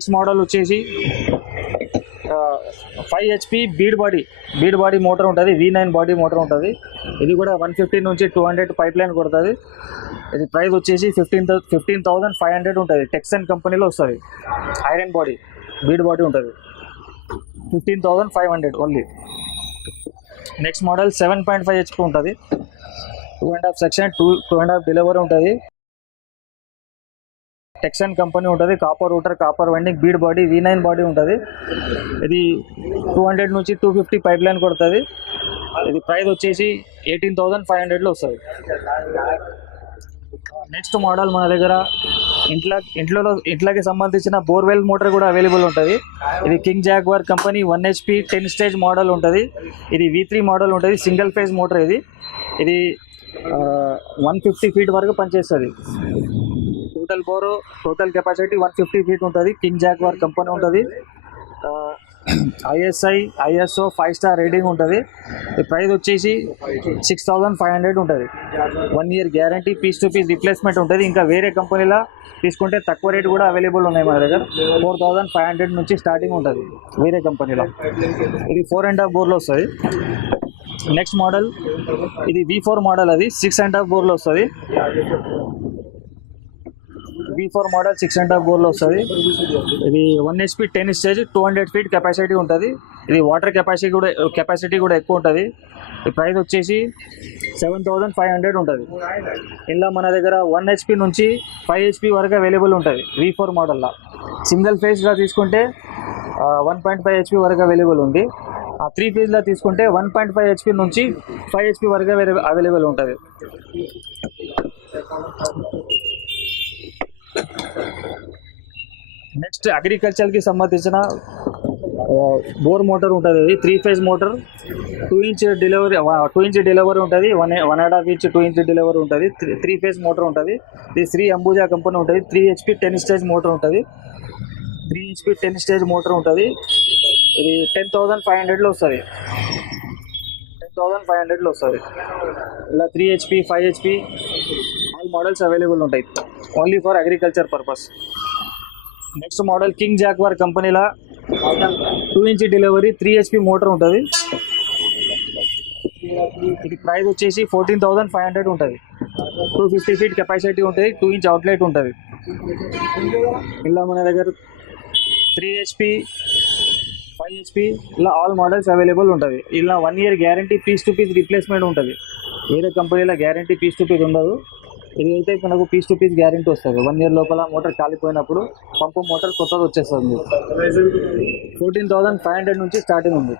Next model వచ్చేసి 5 HP bead body motor ఉంటుంది, V9 body motor ఉంటుంది. ఇది కూడా 150 నుంచి 200 పైప్ లైన్ కొడుతుంది. ఇది ప్రైస్ వచ్చేసి 15,500 ఉంటుంది. టెక్సన్ కంపెనీలో వస్తుంది. ఐరన్ బాడీ బీడ్ బాడీ ఉంటుంది. 15,500 ఓన్లీ. నెక్స్ట్ మోడల్ 7.5 HP ఉంటుంది. 2.5 సెక్షన్ 2.5 డెలివరీ ఉంటుంది. టెక్సన్ కంపెనీ ఉంటుంది. Copper router, copper winding, bead body, V9 body ఉంటుంది. ఇది 200 నుంచి 250 పైప్ లైన్ కొడుతుంది. ఇది ప్రైస్ వచ్చేసి 18,500లో వస్తుంది. నెక్స్ట్ మోడల్ మన దగ్గర ఇంట్లోకి సంబంధించిన బోర్వెల్ మోటార్ కూడా అవైలబుల్ ఉంటుంది. ఇది King Jaguar company 1 HP 10 stage model ఉంటుంది. ఇది V3 మోడల్ ఉంటుంది. Single phase motor. ఇది 150 ఫీట్ వరకు పనిచేస్తుంది. టోటల్ కెపాసిటీ 150 ఫీట్ ఉంటుంది. కింగ్ జాగ్వార్ కంపెనీ ఉంటుంది. ISO 5 స్టార్ రేటింగ్ ఉంటుంది. ఈ ప్రైస్ వచ్చేసి 6,500 ఉంటుంది. 1 year guarantee, piece to piece replacement ఉంటుంది. ఇంకా వేరే కంపెనీలో తీసుకుంటే తక్కువ రేట్ కూడా అవైలబుల్ ఉన్నాయి మన దగ్గర. 4,500 నుంచి స్టార్టింగ్ ఉంటుంది వేరే కంపెనీలో. ఇది 4.5 బోర్లో వస్తుంది. నెక్స్ట్ మోడల్ ఇది V4 మోడల్. అది 6.5 బోర్లో వస్తుంది. V4 మోడల్ 6.5 బోర్లో వస్తుంది. ఇది 1 HP 10 స్టేజ్ 200 ఫీట్ కెపాసిటీ ఉంటుంది. ఇది వాటర్ కెపాసిటీ కూడా ఎక్కువ ఉంటుంది. ఈ ప్రైస్ వచ్చేసి 7,500 ఉంటుంది. ఇలా మన దగ్గర 1 HP నుంచి 5 HP వరకు అవైలబుల్ ఉంటుంది V4 మోడల్లో. సింగిల్ ఫేజ్గా తీసుకుంటే 1.5 HP వరకు అవైలబుల్ ఉంది. 3 ఫేజ్లో తీసుకుంటే 1.5 HP నుంచి 5 HP వరకు అవైలబుల్ ఉంటుంది. నెక్స్ట్ అగ్రికల్చర్కి సంబంధించిన బోర్ మోటార్ ఉంటుంది. 3 ఫేజ్ మోటార్, 2 ఇంచ్ డెలివరీ ఉంటుంది. 1.5 ఇంచ్ 2 ఇంచ్ డెలివరీ ఉంటుంది. 3 ఫేజ్ మోటార్ ఉంటుంది. ఇది శ్రీ అంబుజా కంపెనీ ఉంటుంది. 3 HP 10 స్టేజ్ మోటార్ ఉంటుంది. 3 HP 10 స్టేజ్ మోటార్ ఉంటుంది. ఇది 10,500లో వస్తుంది. 10,500లో వస్తుంది. ఇలా 3 HP 5 HP all models available ఉంటాయి. Only for agriculture purpose. Next model king jaguar కంపెనీలో 2 ఇంచ్ డెలివరీ 3 HP మోటార్ ఉంటుంది. ఇది ప్రైస్ వచ్చేసి 14,500 ఉంటుంది. 250 ఫీట్ కెపాసిటీ ఉంటుంది. 2 ఇంచ్ అవుట్లెట్ ఉంటుంది. ఇలా మన దగ్గర 3 HP 5 HP ఇలా ఆల్ మోడల్స్ అవైలబుల్ ఉంటుంది. ఇలా 1 year guarantee, piece to piece replacement ఉంటుంది. వేరే కంపెనీలో గ్యారంటీ పీస్ టు పీస్ ఉండదు. ఇది అయితే మనకు పీస్ టు పీస్ గ్యారంటీ వస్తుంది. 1 ఇయర్ లోపల మోటార్ కాలిపోయినప్పుడు పంపు మోటార్ కొత్తది వచ్చేస్తుంది. 14,500 నుంచి స్టార్టింగ్ ఉంది.